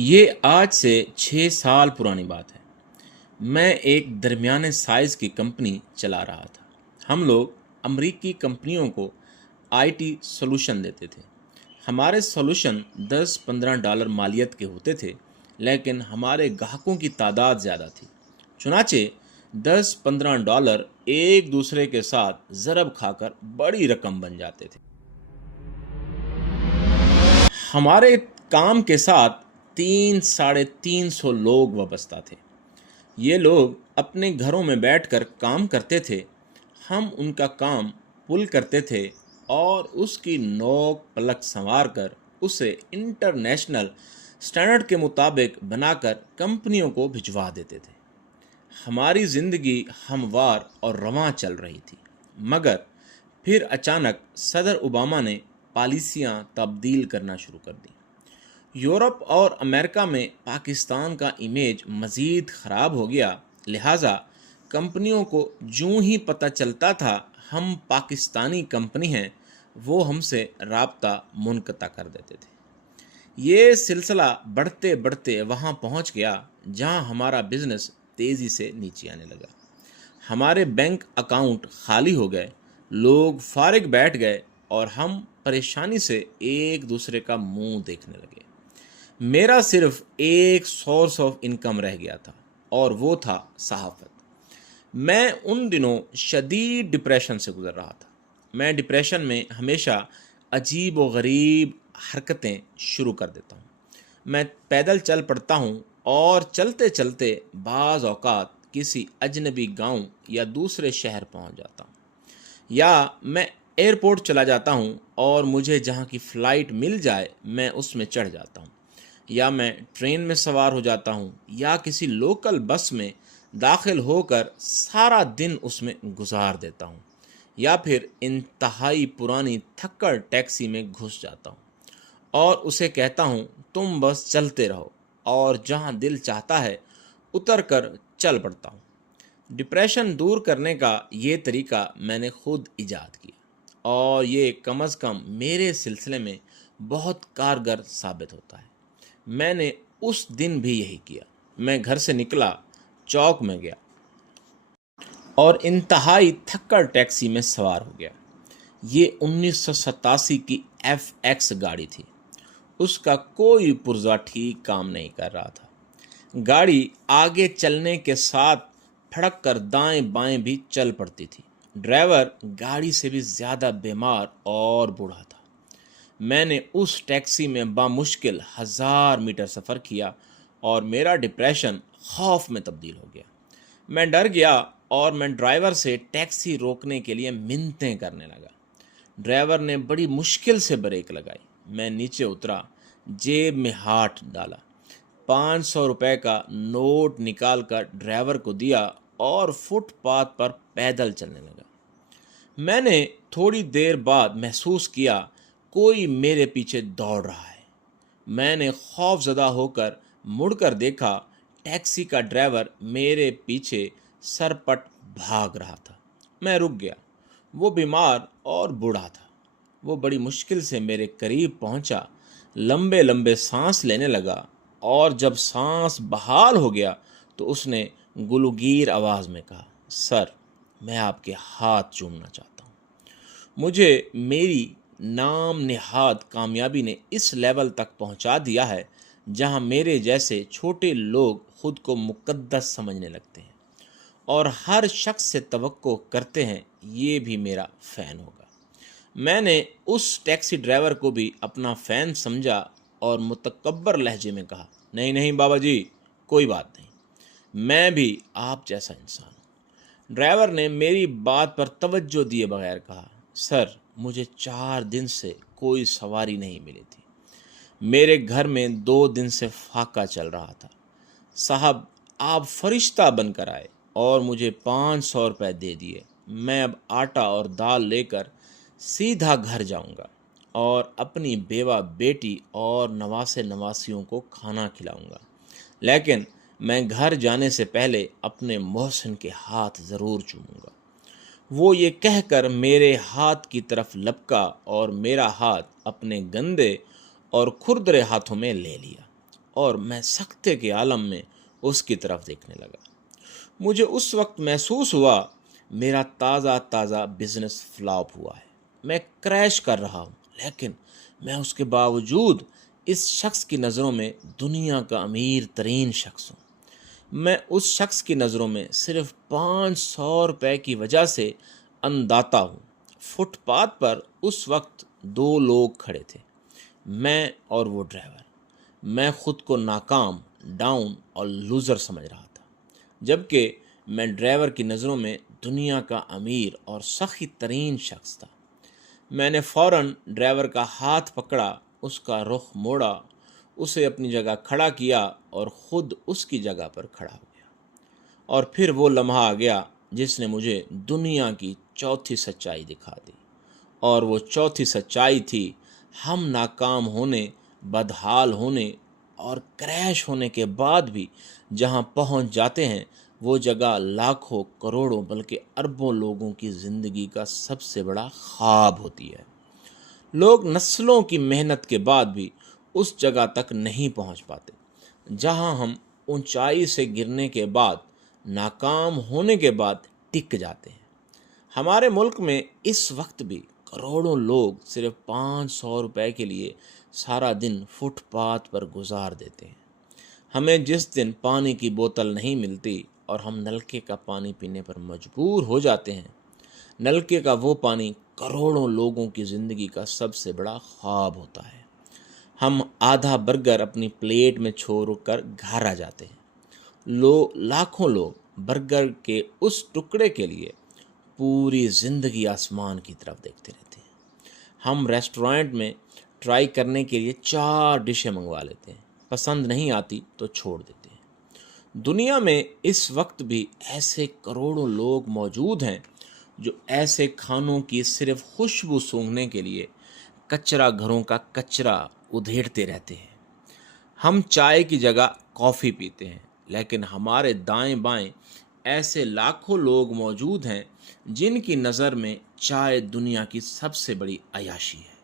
یہ آج سے 6 سال پرانی بات ہے۔ میں ایک درمیانے سائز کی کمپنی چلا رہا تھا۔ ہم لوگ امریکی کمپنیوں کو آئی ٹی سولوشن دیتے تھے۔ ہمارے سولوشن $10-15 مالیت کے ہوتے تھے، لیکن ہمارے گاہکوں کی تعداد زیادہ تھی۔ چنانچہ $10-15 ایک دوسرے کے ساتھ ضرب کھا کر بڑی رقم بن جاتے تھے۔ ہمارے کام کے ساتھ 300-350 لوگ وابستہ تھے۔ یہ لوگ اپنے گھروں میں بیٹھ کر کام کرتے تھے۔ ہم ان کا کام پل کرتے تھے اور اس کی نوک پلک سنوار کر اسے انٹرنیشنل سٹینڈرڈ کے مطابق بنا کر کمپنیوں کو بھجوا دیتے تھے۔ ہماری زندگی ہموار اور رواں چل رہی تھی، مگر پھر اچانک صدر اوباما نے پالیسیاں تبدیل کرنا شروع کر دیں۔ یورپ اور امریکہ میں پاکستان کا امیج مزید خراب ہو گیا، لہٰذا کمپنیوں کو جوں ہی پتہ چلتا تھا ہم پاکستانی کمپنی ہیں، وہ ہم سے رابطہ منقطع کر دیتے تھے۔ یہ سلسلہ بڑھتے بڑھتے وہاں پہنچ گیا جہاں ہمارا بزنس تیزی سے نیچے آنے لگا۔ ہمارے بینک اکاؤنٹ خالی ہو گئے، لوگ فارغ بیٹھ گئے اور ہم پریشانی سے ایک دوسرے کا منہ دیکھنے لگے۔ میرا صرف ایک سورس آف انکم رہ گیا تھا اور وہ تھا صحافت۔ میں ان دنوں شدید ڈپریشن سے گزر رہا تھا۔ میں ڈپریشن میں ہمیشہ عجیب و غریب حرکتیں شروع کر دیتا ہوں۔ میں پیدل چل پڑتا ہوں اور چلتے چلتے بعض اوقات کسی اجنبی گاؤں یا دوسرے شہر پہنچ جاتا ہوں، یا میں ایئرپورٹ چلا جاتا ہوں اور مجھے جہاں کی فلائٹ مل جائے میں اس میں چڑھ جاتا ہوں، یا میں ٹرین میں سوار ہو جاتا ہوں یا کسی لوکل بس میں داخل ہو کر سارا دن اس میں گزار دیتا ہوں، یا پھر انتہائی پرانی تھکڑ ٹیکسی میں گھس جاتا ہوں اور اسے کہتا ہوں تم بس چلتے رہو، اور جہاں دل چاہتا ہے اتر کر چل پڑتا ہوں۔ ڈپریشن دور کرنے کا یہ طریقہ میں نے خود ایجاد کیا، اور یہ کم از کم میرے سلسلے میں بہت کارگر ثابت ہوتا ہے۔ میں نے اس دن بھی یہی کیا۔ میں گھر سے نکلا، چوک میں گیا اور انتہائی تھکڑ ٹیکسی میں سوار ہو گیا۔ یہ 1987 کی FX گاڑی تھی۔ اس کا کوئی پرزہ ٹھیک کام نہیں کر رہا تھا۔ گاڑی آگے چلنے کے ساتھ پھڑک کر دائیں بائیں بھی چل پڑتی تھی۔ ڈرائیور گاڑی سے بھی زیادہ بیمار اور بوڑھا تھا۔ میں نے اس ٹیکسی میں بامشکل 1000 میٹر سفر کیا اور میرا ڈپریشن خوف میں تبدیل ہو گیا۔ میں ڈر گیا اور میں ڈرائیور سے ٹیکسی روکنے کے لیے منتیں کرنے لگا۔ ڈرائیور نے بڑی مشکل سے بریک لگائی۔ میں نیچے اترا، جیب میں ہاتھ ڈالا، 500 روپے کا نوٹ نکال کر ڈرائیور کو دیا اور فٹ پاتھ پر پیدل چلنے لگا۔ میں نے تھوڑی دیر بعد محسوس کیا کوئی میرے پیچھے دوڑ رہا ہے۔ میں نے خوف زدہ ہو کر مڑ کر دیکھا، ٹیکسی کا ڈرائیور میرے پیچھے سرپٹ بھاگ رہا تھا۔ میں رک گیا۔ وہ بیمار اور بوڑھا تھا۔ وہ بڑی مشکل سے میرے قریب پہنچا، لمبے لمبے سانس لینے لگا، اور جب سانس بحال ہو گیا تو اس نے گلوگیر آواز میں کہا، سر، میں آپ کے ہاتھ چومنا چاہتا ہوں۔ مجھے میری نام نہاد کامیابی نے اس لیول تک پہنچا دیا ہے جہاں میرے جیسے چھوٹے لوگ خود کو مقدس سمجھنے لگتے ہیں اور ہر شخص سے توقع کرتے ہیں یہ بھی میرا فین ہوگا۔ میں نے اس ٹیکسی ڈرائیور کو بھی اپنا فین سمجھا اور متکبر لہجے میں کہا، نہیں نہیں بابا جی، کوئی بات نہیں، میں بھی آپ جیسا انسان ہوں۔ ڈرائیور نے میری بات پر توجہ دیے بغیر کہا، سر، مجھے 4 دن سے کوئی سواری نہیں ملی تھی۔ میرے گھر میں 2 دن سے فاقہ چل رہا تھا۔ صاحب، آپ فرشتہ بن کر آئے اور مجھے 500 روپے دے دیے۔ میں اب آٹا اور دال لے کر سیدھا گھر جاؤں گا اور اپنی بیوہ بیٹی اور نواسے نواسیوں کو کھانا کھلاؤں گا، لیکن میں گھر جانے سے پہلے اپنے محسن کے ہاتھ ضرور چوموں گا۔ وہ یہ کہہ کر میرے ہاتھ کی طرف لپکا اور میرا ہاتھ اپنے گندے اور کھردرے ہاتھوں میں لے لیا اور میں سکتے کے عالم میں اس کی طرف دیکھنے لگا۔ مجھے اس وقت محسوس ہوا میرا تازہ بزنس فلاپ ہوا ہے، میں کریش کر رہا ہوں، لیکن میں اس کے باوجود اس شخص کی نظروں میں دنیا کا امیر ترین شخص ہوں۔ میں اس شخص کی نظروں میں صرف 500 روپے کی وجہ سے انداتا ہوں۔ فٹ پاتھ پر اس وقت 2 لوگ کھڑے تھے، میں اور وہ ڈرائیور۔ میں خود کو ناکام، ڈاؤن اور لوزر سمجھ رہا تھا، جبکہ میں ڈرائیور کی نظروں میں دنیا کا امیر اور سخی ترین شخص تھا۔ میں نے فوراً ڈرائیور کا ہاتھ پکڑا، اس کا رخ موڑا، اسے اپنی جگہ کھڑا کیا اور خود اس کی جگہ پر کھڑا ہو گیا۔ اور پھر وہ لمحہ آ گیا جس نے مجھے دنیا کی چوتھی سچائی دکھا دی، اور وہ چوتھی سچائی تھی ہم ناکام ہونے، بدحال ہونے اور کریش ہونے کے بعد بھی جہاں پہنچ جاتے ہیں وہ جگہ لاکھوں کروڑوں بلکہ اربوں لوگوں کی زندگی کا سب سے بڑا خواب ہوتی ہے۔ لوگ نسلوں کی محنت کے بعد بھی اس جگہ تک نہیں پہنچ پاتے جہاں ہم اونچائی سے گرنے کے بعد، ناکام ہونے کے بعد ٹک جاتے ہیں۔ ہمارے ملک میں اس وقت بھی کروڑوں لوگ صرف 500 روپے کے لیے سارا دن فٹ پاتھ پر گزار دیتے ہیں۔ ہمیں جس دن پانی کی بوتل نہیں ملتی اور ہم نلکے کا پانی پینے پر مجبور ہو جاتے ہیں، نلکے کا وہ پانی کروڑوں لوگوں کی زندگی کا سب سے بڑا خواب ہوتا ہے۔ ہم آدھا برگر اپنی پلیٹ میں چھوڑ کر گھر آ جاتے ہیں۔ لاکھوں لوگ برگر کے اس ٹکڑے کے لیے پوری زندگی آسمان کی طرف دیکھتے رہتے ہیں۔ ہم ریسٹورینٹ میں ٹرائی کرنے کے لیے 4 ڈشیں منگوا لیتے ہیں، پسند نہیں آتی تو چھوڑ دیتے ہیں۔ دنیا میں اس وقت بھی ایسے کروڑوں لوگ موجود ہیں جو ایسے کھانوں کی صرف خوشبو سونگھنے کے لیے کچرا گھروں کا کچرا ادھیڑتے رہتے ہیں۔ ہم چائے کی جگہ کافی پیتے ہیں، لیکن ہمارے دائیں بائیں ایسے لاکھوں لوگ موجود ہیں جن کی نظر میں چائے دنیا کی سب سے بڑی عیاشی ہے۔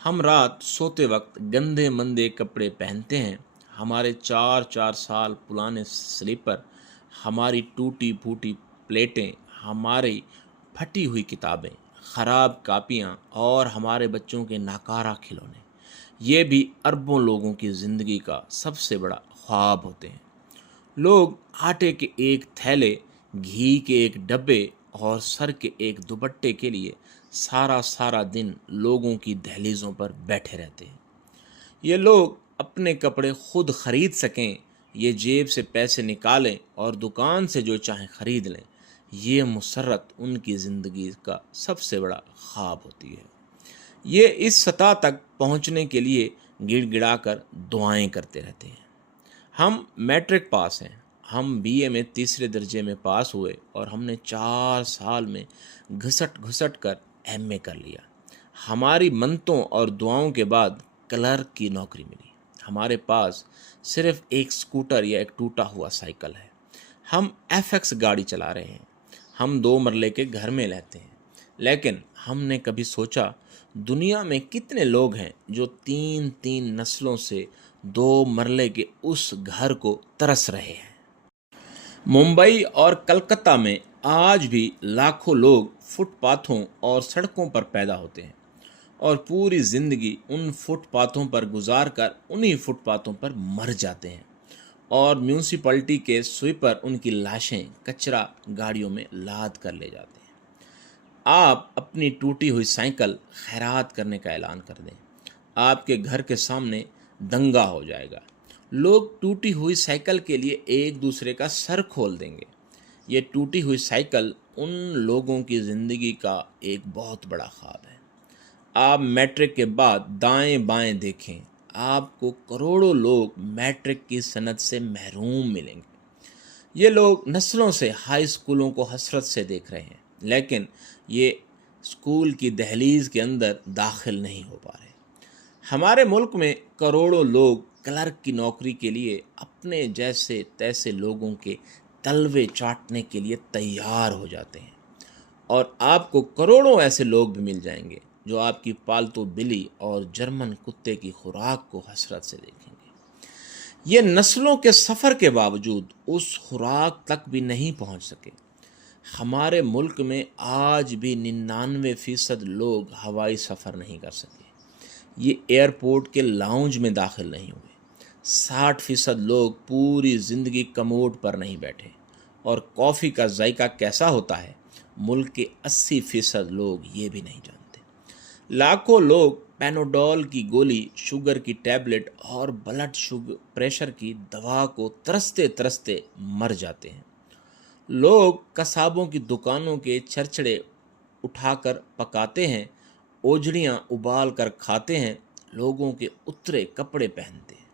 ہم رات سوتے وقت گندے مندے کپڑے پہنتے ہیں، ہمارے 4 سال پرانے سلیپر، ہماری ٹوٹی پھوٹی پلیٹیں، ہماری پھٹی ہوئی کتابیں، خراب کاپیاں اور ہمارے بچوں کے ناکارہ کھلونے، یہ بھی اربوں لوگوں کی زندگی کا سب سے بڑا خواب ہوتے ہیں۔ لوگ آٹے کے ایک تھیلے، گھی کے ایک ڈبے اور سر کے ایک دوپٹے کے لیے سارا دن لوگوں کی دہلیزوں پر بیٹھے رہتے ہیں۔ یہ لوگ اپنے کپڑے خود خرید سکیں، یہ جیب سے پیسے نکالیں اور دکان سے جو چاہیں خرید لیں، یہ مسرت ان کی زندگی کا سب سے بڑا خواب ہوتی ہے۔ یہ اس سطح تک پہنچنے کے لیے گڑ گڑا کر دعائیں کرتے رہتے ہیں۔ ہم میٹرک پاس ہیں، ہم بی اے میں 3 درجے میں پاس ہوئے اور ہم نے 4 سال میں گھسٹ کر ایم اے کر لیا۔ ہماری منتوں اور دعاؤں کے بعد کلرک کی نوکری ملی۔ ہمارے پاس صرف ایک سکوٹر یا ایک ٹوٹا ہوا سائیکل ہے۔ ہم ایف ایکس گاڑی چلا رہے ہیں۔ ہم 2 مرلے کے گھر میں رہتے ہیں، لیکن ہم نے کبھی سوچا دنیا میں کتنے لوگ ہیں جو 3 نسلوں سے 2 مرلے کے اس گھر کو ترس رہے ہیں۔ ممبئی اور کلکتہ میں آج بھی لاکھوں لوگ فٹ پاتھوں اور سڑکوں پر پیدا ہوتے ہیں اور پوری زندگی ان فٹ پاتھوں پر گزار کر انہی فٹ پاتھوں پر مر جاتے ہیں، اور میونسپلٹی کے سویپر ان کی لاشیں کچرا گاڑیوں میں لاد کر لے جاتے ہیں۔ آپ اپنی ٹوٹی ہوئی سائیکل خیرات کرنے کا اعلان کر دیں، آپ کے گھر کے سامنے دنگا ہو جائے گا۔ لوگ ٹوٹی ہوئی سائیکل کے لیے ایک دوسرے کا سر کھول دیں گے۔ یہ ٹوٹی ہوئی سائیکل ان لوگوں کی زندگی کا ایک بہت بڑا خواب ہے۔ آپ میٹرک کے بعد دائیں بائیں دیکھیں، آپ کو کروڑوں لوگ میٹرک کی سند سے محروم ملیں گے۔ یہ لوگ نسلوں سے ہائی اسکولوں کو حسرت سے دیکھ رہے ہیں، لیکن یہ اسکول کی دہلیز کے اندر داخل نہیں ہو پا رہے۔ ہمارے ملک میں کروڑوں لوگ کلرک کی نوکری کے لیے اپنے جیسے تیسے لوگوں کے تلوے چاٹنے کے لیے تیار ہو جاتے ہیں، اور آپ کو کروڑوں ایسے لوگ بھی مل جائیں گے جو آپ کی پالتو بلی اور جرمن کتے کی خوراک کو حسرت سے دیکھیں گے۔ یہ نسلوں کے سفر کے باوجود اس خوراک تک بھی نہیں پہنچ سکے۔ ہمارے ملک میں آج بھی 99% لوگ ہوائی سفر نہیں کر سکے، یہ ایئرپورٹ کے لاؤنج میں داخل نہیں ہوئے، 60% لوگ پوری زندگی کموڈ پر نہیں بیٹھے، اور کافی کا ذائقہ کیسا ہوتا ہے ملک کے 80% لوگ یہ بھی نہیں جانتے۔ لاکھوں لوگ پینوڈول کی گولی، شوگر کی ٹیبلٹ اور بلڈ پریشر کی دوا کو ترستے ترستے مر جاتے ہیں۔ لوگ قصابوں کی دکانوں کے چھرچھڑے اٹھا کر پکاتے ہیں، اوجڑیاں ابال کر کھاتے ہیں، لوگوں کے اترے کپڑے پہنتے ہیں،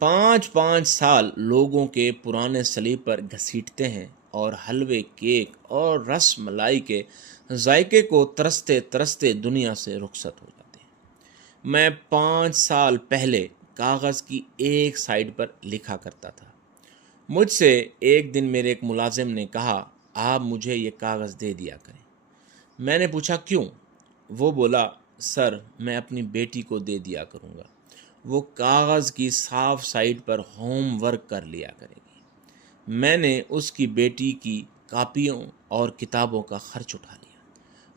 5 سال لوگوں کے پرانے سلیب پر گھسیٹتے ہیں، اور حلوے، کیک اور رس ملائی کے ذائقے کو ترستے ترستے دنیا سے رخصت ہو جاتے ہیں۔ میں 5 سال پہلے کاغذ کی ایک سائڈ پر لکھا کرتا تھا۔ مجھ سے ایک دن میرے ایک ملازم نے کہا، آپ مجھے یہ کاغذ دے دیا کریں۔ میں نے پوچھا کیوں؟ وہ بولا، سر میں اپنی بیٹی کو دے دیا کروں گا، وہ کاغذ کی صاف سائڈ پر ہوم ورک کر لیا کرے گی۔ میں نے اس کی بیٹی کی کاپیوں اور کتابوں کا خرچ اٹھا لیا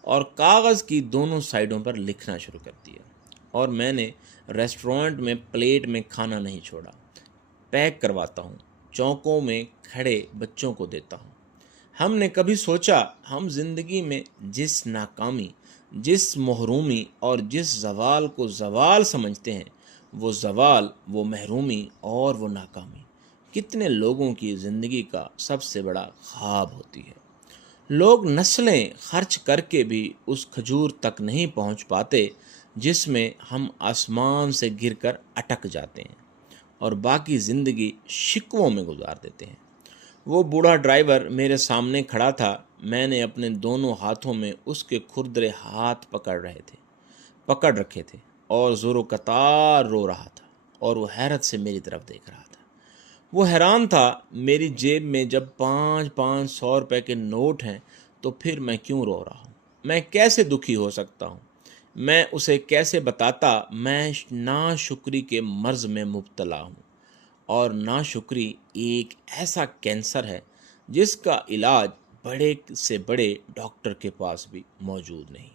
اور کاغذ کی دونوں سائڈوں پر لکھنا شروع کر دیا، اور میں نے ریسٹورنٹ میں پلیٹ میں کھانا نہیں چھوڑا، پیک کرواتا ہوں، چوکوں میں کھڑے بچوں کو دیتا ہوں۔ ہم نے کبھی سوچا ہم زندگی میں جس ناکامی، جس محرومی اور جس زوال کو زوال سمجھتے ہیں، وہ زوال، وہ محرومی اور وہ ناکامی کتنے لوگوں کی زندگی کا سب سے بڑا خواب ہوتی ہے۔ لوگ نسلیں خرچ کر کے بھی اس کھجور تک نہیں پہنچ پاتے جس میں ہم آسمان سے گر کر اٹک جاتے ہیں، اور باقی زندگی شکووں میں گزار دیتے ہیں۔ وہ بوڑھا ڈرائیور میرے سامنے کھڑا تھا، میں نے اپنے دونوں ہاتھوں میں اس کے کھردرے ہاتھ پکڑ رکھے تھے، اور زور و قطار رو رہا تھا، اور وہ حیرت سے میری طرف دیکھ رہا تھا۔ وہ حیران تھا، میری جیب میں جب 500 روپے کے نوٹ ہیں تو پھر میں کیوں رو رہا ہوں؟ میں کیسے دکھی ہو سکتا ہوں؟ میں اسے کیسے بتاتا میں ناشکری کے مرض میں مبتلا ہوں، اور ناشکری ایک ایسا کینسر ہے جس کا علاج بڑے سے بڑے ڈاکٹر کے پاس بھی موجود نہیں۔